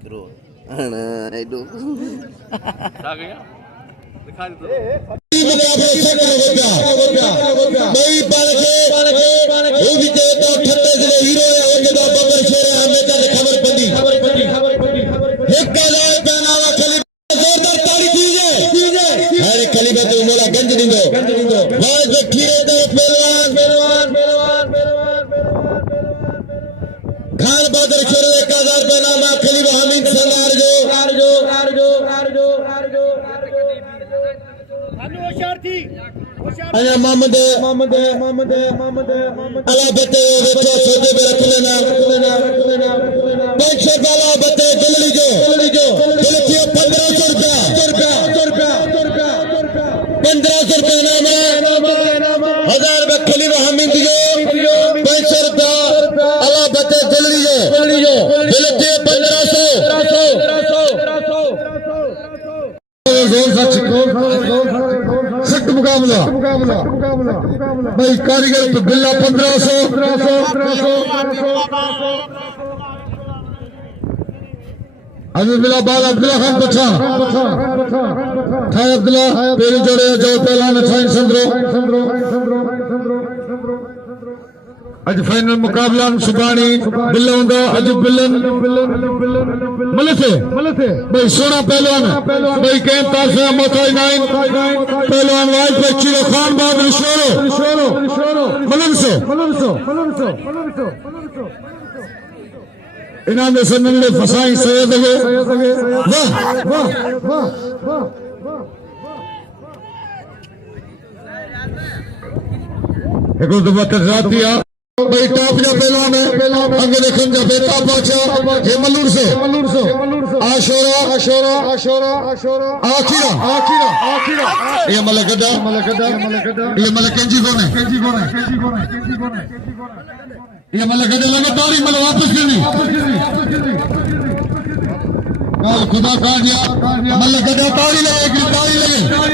Kiro. Ana itu. Sagaya. दिखा दे तो भाई पालके वो भी तो ठंडे से हीरो है उनके दा बबर शेर हमें तो खबर पड़ी एक गाय पहनावा कली जोरदार ताली कीजिए अरे कली में तो मोला गंज दिंदो बाज खीरे दो पहलवान खान बहादुर शेर 1000 पहनावा कली हमीद सलार जो अया मोहम्मद अला बते वेठो सोदे पे रख लेना 500 वाला बते जल्दी जो दिलती 1500 रुपया 1500 रुपया नाम 1000 रुपया खली हमीद जो 500 रुपया अला बते जल्दी जो दिलती 1500 मुकाबला भाई कारीगर तो बिल्ला 1500 अभी बिला बाल अब्दुल्ला खान पछा थाय अब्दुल्ला पेरी जोड़े जो पहलवान साइन संद्रो अज फाइनल मुकाबला सुबानी बिल्ला हुंदा अज बिल्लन मलसे भाई सोना पहलवान भाई कैम तासा मोथाई नाइन पहलवान वाइस पे चिरो खान बहादुर शोरो मलनसो इना दे सनन ले फसाई सैयद वाह एको दफा तजातिया भाई टॉप जो पहलवान है अंगे देखन जो बेटा पहुंचा ये मल्लूर से आशोरा आखिरा ये मलकदा ये मलकंजी कौन है ये मलकदा लगातार ही मल वापस करनी कल खुदा का दिया मलकदा तारी लगे